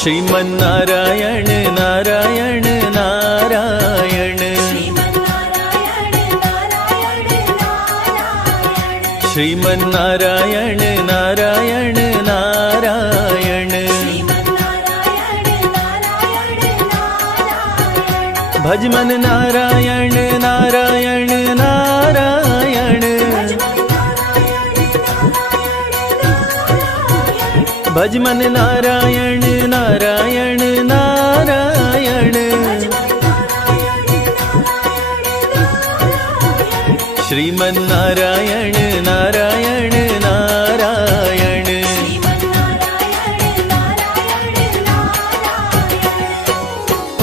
श्रीमन्नारायण नारायण नारायण श्रीमन्नारायण नारायण नारायण भजमन नारायण नारायण नारायण भजमन नारायण नारायण नारायण श्रीमन्नारायण नारायण नारायण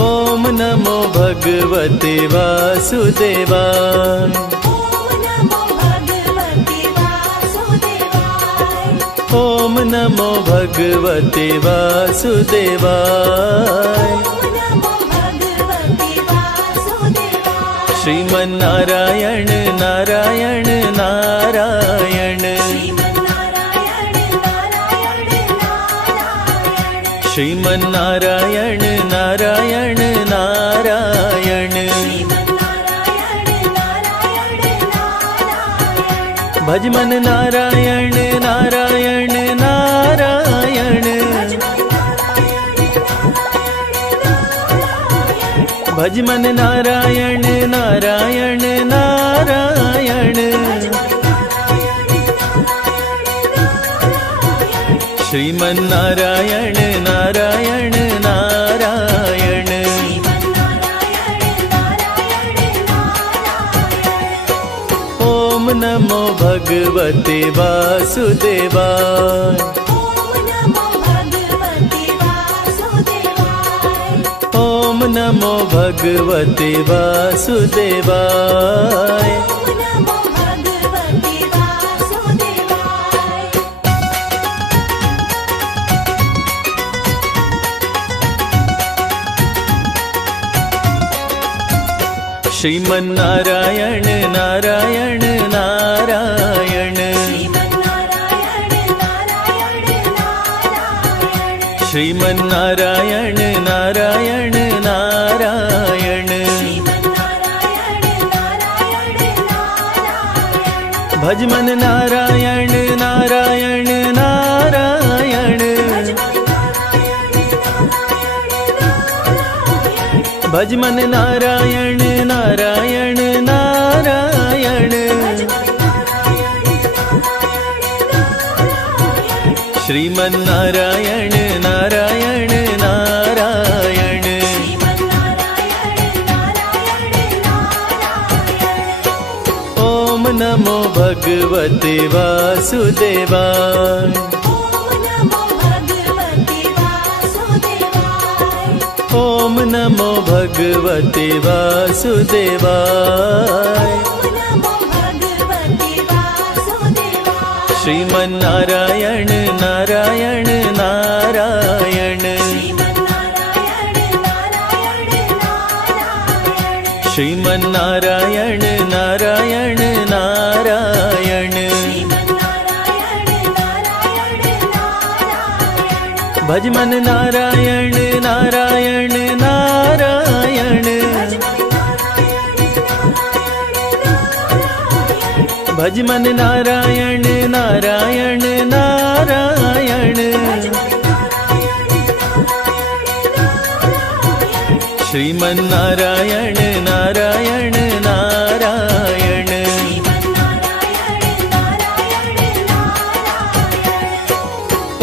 ओम नमो भगवते वासुदेवाय ओम नमो भगवते वासुदेवाय श्रीमन्नारायण नारायण नारायण श्रीमन्नारायण नारायण नारायण भजमन नारायण नारायण नारायण भजमन नारायण नारायण नारायण श्रीमन्नारायण नारायण नारायण ओम नमो भगवते वासुदेवाय ओम नमो भगवते वासुदेवाय श्रीमन्नारायण नारायण नारायण श्रीमन्नारायण नारायण नारायण भजमन नारायण नारायण नारायण भजमन नारायण नारायण नारायण श्रीमन्नारायण नारायण नारायण ओम नमो भगवते वासुदेवाय ओम नमो भगवते वासुदेवाय श्रीमन्नारायण नारायण नारायण श्रीमन्नारायण नारायण नारायण भजमन नारायण नारायण नारायण भजमन नारायण नारायण नारायण श्रीमन्नारायण नारायण नारायण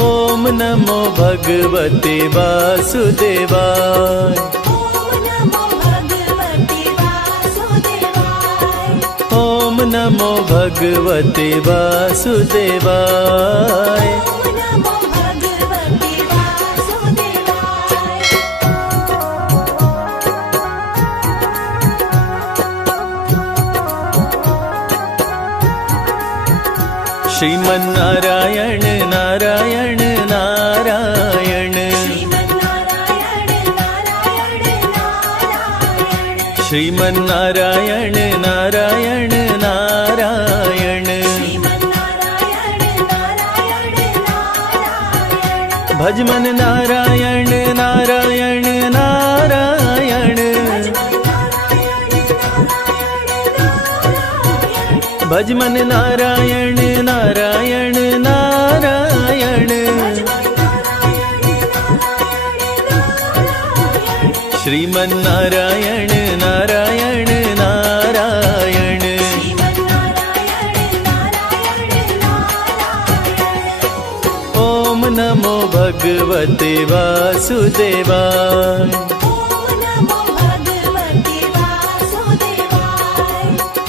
ओम नमो भगवते वासुदेवाय ओम नमो भगवते वासुदेवाय श्रीमन्नारायण नारायण नारायण श्रीमन्नारायण नारायण नारायण भज मन नारायण नारायण नारायण, भज मन नारायण नारायण नारायण, श्रीमन नारायण नारायण नारायण, ओम नमो भगवते वासुदेवाय,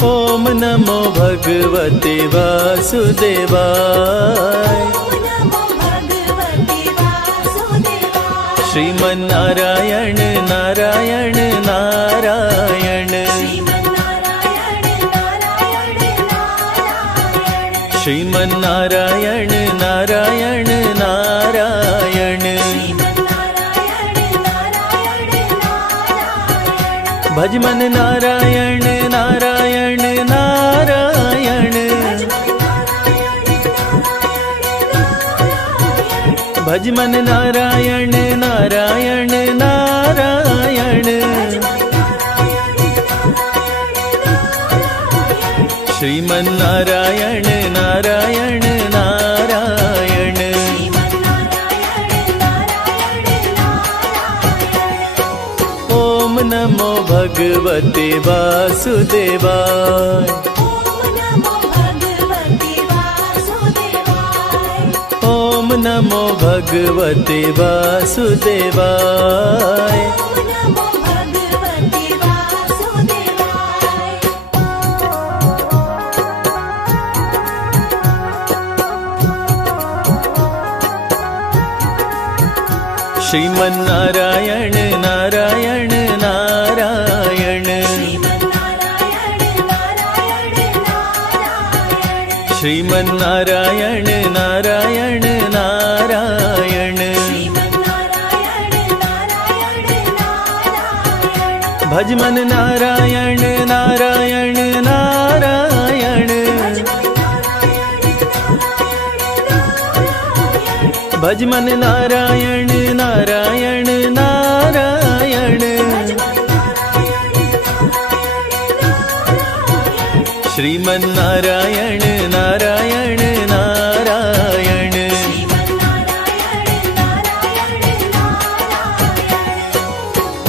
ओम नमो भगवते वासुदेवाय, श्रीमन नारायण नारायण नारायण, श्रीमन नारायण नारायण नारायण, भज मन नारायण नारायण नारायण, भज मन नारायण नारायण नारायण, श्रीमन नारायण नारायण नारायण, ओम नमो भगवते वासुदेवाय, ओम नमो भगवते वासुदेवाय, श्रीमन नारायण नारायण नारायण, श्रीमन नारायण नारायण नारायण, भज मन नारायण नारायण नारायण, भज मन नारायण नारायण नारायण, श्रीमन नारायण नारायण नारायण,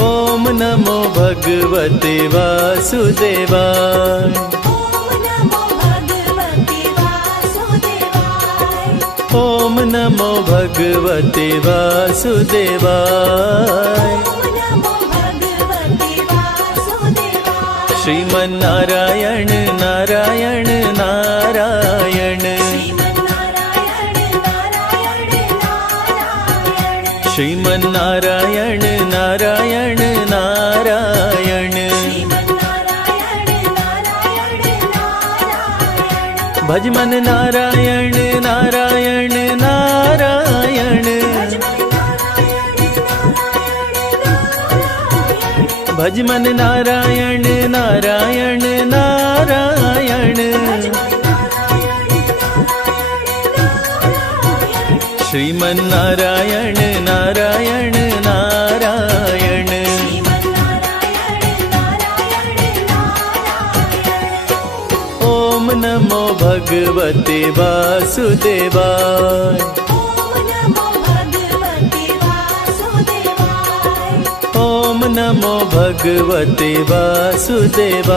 ओम नमो भगवते वासुदेवाय, ओम नमो भगवते वासुदेवाय, श्रीमन नारायण नारायण नारायण, श्रीमन नारायण नारायण नारायण, भज मन नारायण नारायण नारायण, भज मन नारायण नारायण नारायण, श्रीमन नारायण नारायण नारायण, ओम नमो भगवते वासुदेवाय, ओम नमो भगवते वासुदेवाय,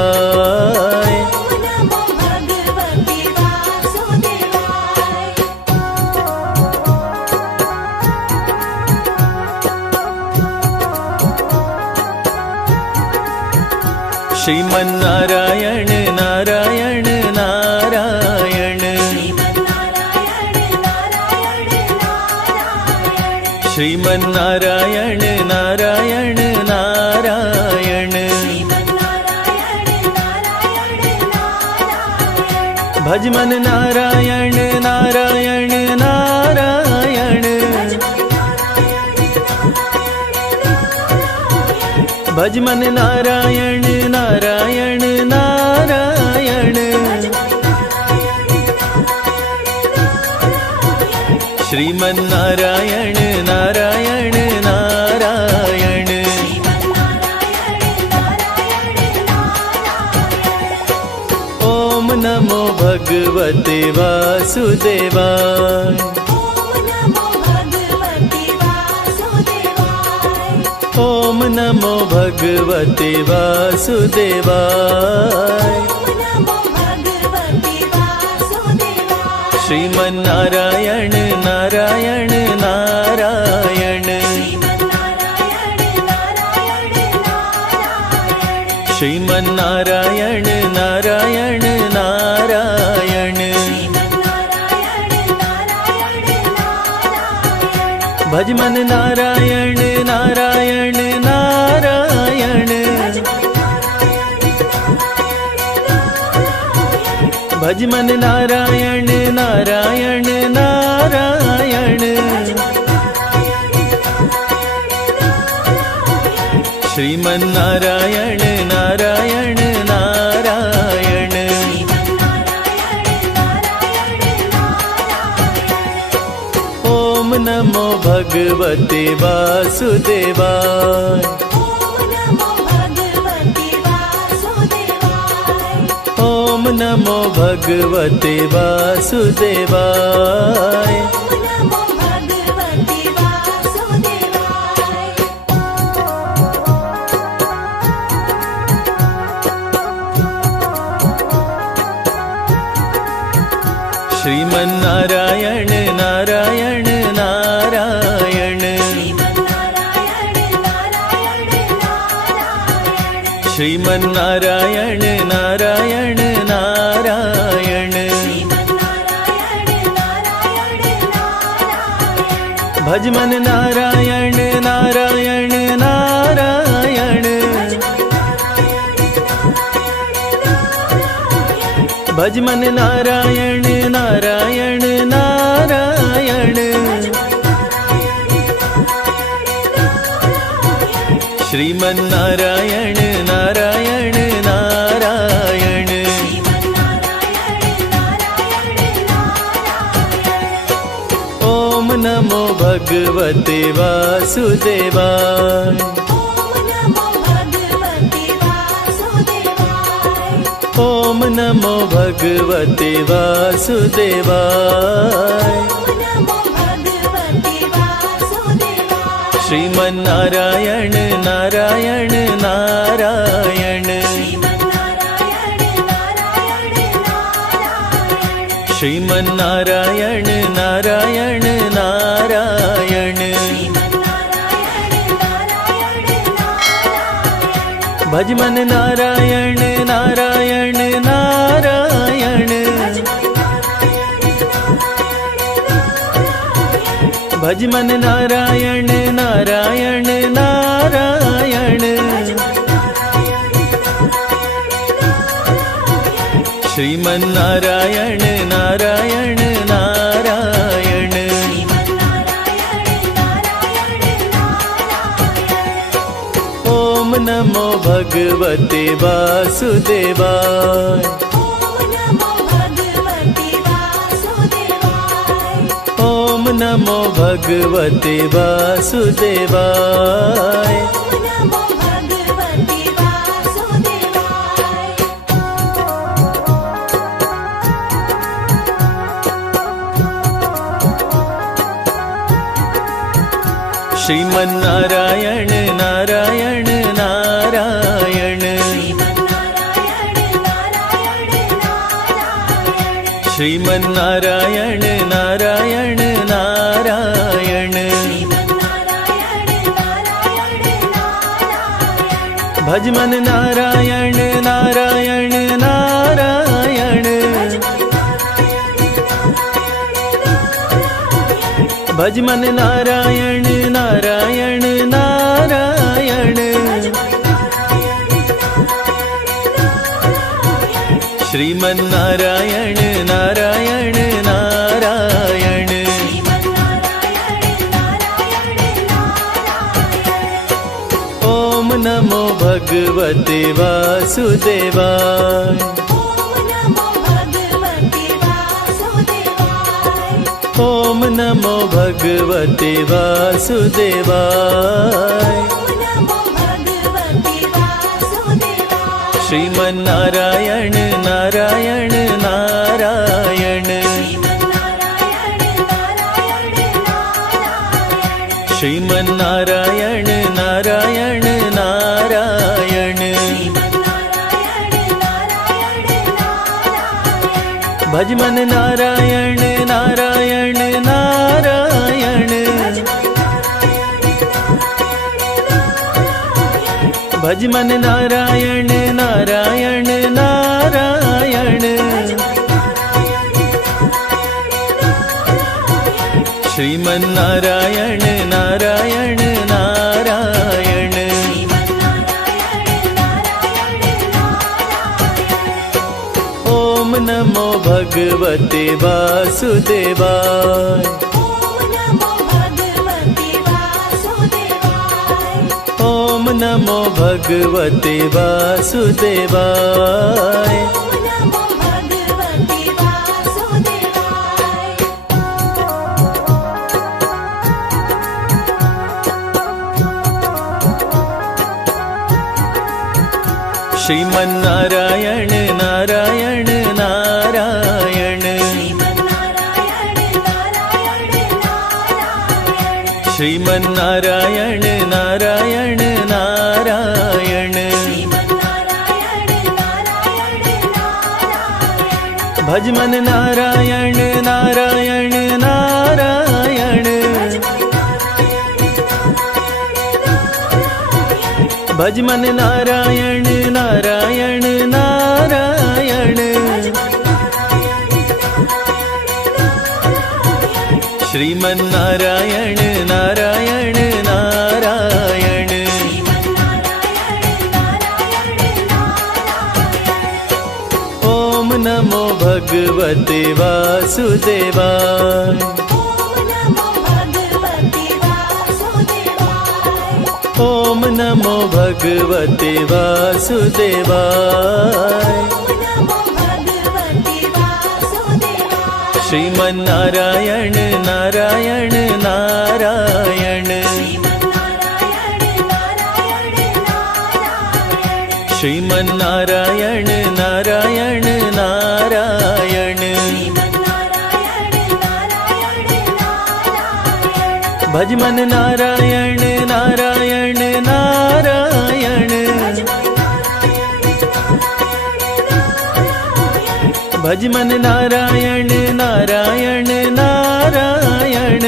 श्रीमन नारायण नारायण नारायण, श्रीमन नारायण नारायण नारायण, भज मन नारायण नारायण नारायण, भज मन नारायण नारायण नारायण, श्रीमन्नारायण नारायण नारायण। ओम नमो भगवते वासुदेवाय। ओम नमो भगवते वासुदेवाय। श्रीमन्नारायण नारायण नारायण। श्रीमन्नारायण नारायण नारायण। भज मन नारायण नारायण नारायण। भज मन नारायण नारायण नारायण। श्रीमन्नारायण नारायण नारायण। ओम नमो भगवते वासुदेवाय। ओम नमो भगवते वासुदेवाय। श्रीमन्नारायण नारायण नारायण। श्रीमन्नारायण नारायण नारायण। भज मन नारायण नारायण नारायण। भज मन नारायण नारायण नारायण। श्रीमन्नारायण नारायण नारायण। ओम नमो भगवते वासुदेवाय। ओम नमो भगवते वासुदेवाय। श्रीमन्नारायण नारायण नारायण। श्रीमन्नारायण नारायण नारायण। भज मन नारायण नारायण नारायण। भज मन नारायण नारायण नारायण। श्रीमन्नारायण नारायण नारायण। ओम नमो भगवते वासुदेवाय। ओम नमो भगवते वासुदेवाय। श्रीमन्नारायण नारायण नारायण। श्रीमन्नारायण नारायण नारायण। भज मन नारायण नारायण नारायण। भज मन नारायण नारायण नारायण। श्रीमन्नारायण नारायण नारायण। ओम नमो भगवते वासुदेवाय। ओम नमो भगवते वासुदेवाय। श्रीमन्नारायण नारायण नारायण, श्रीमन्नारायण नारायण नारायण, भजमन नारायण नारायण नारायण, भजमन नारायण नारायण नारायण, श्रीमन्नारायण नारायण नारायण। ओम नमो भगवते वासुदेवाय। ओम नमो भगवते वासुदेवाय। श्रीमन्नारायण नारायण नारायण, श्रीमन्नारायण नारायण नारायण, भजमन नारायण नारायण नारायण, भजमन नारायण नारायण नारायण, श्रीमन्नारायण नारायण नारायण। ओम नमो भगवते वासुदेवाय। ओम नमो भगवते वासुदेवाय। श्रीमन्नारायण नारायण नारायण, श्रीमन्नारायण नारायण नारायण, भजमन नारायण नारायण नारायण, भजमन नारायण नारायण नारायण,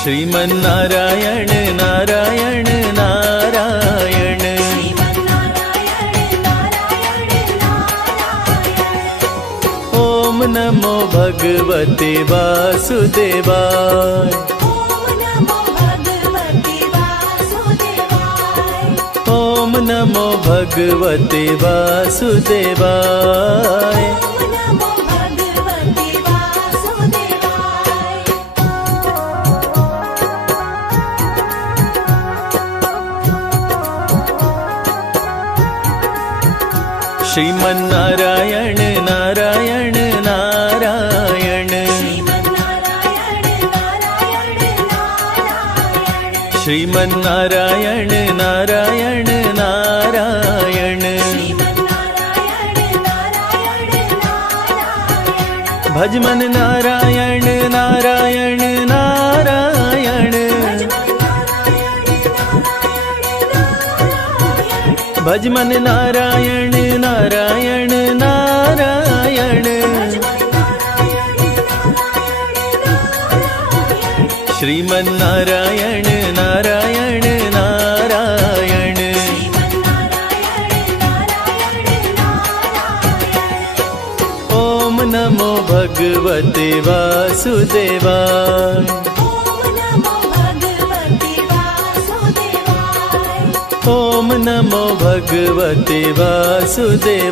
श्रीमन्नारायण नारायण नारायण। ओम नमो भगवते वासुदेवाय। ओम नमो भगवते वासुदेवाय। श्रीमन्नारायण नारायण नारायण, श्रीमन्नारायण नारायण नारायण, भजमन नारायण नारायण नारायण, भजमन नारायण नारायण नारायण, श्रीमन्नारायण नारायण नारायण। ओम नमो भगवते वासुदेवाय। ओम नमो भगवते वासुदेवाय।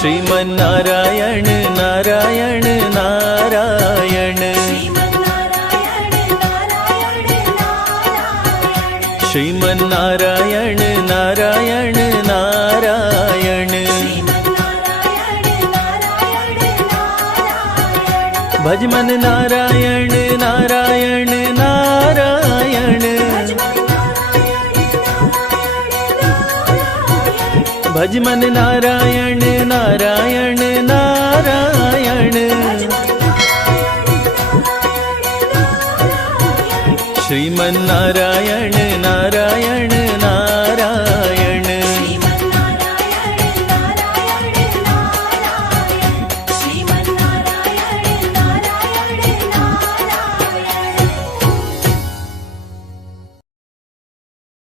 श्रीमन्नारायण नारायण नारायण, श्रीमन्नारायण नारायण भज मन नारायण नारायण नारायण भज मन नारायण नारायण नारायण श्रीमन नारायण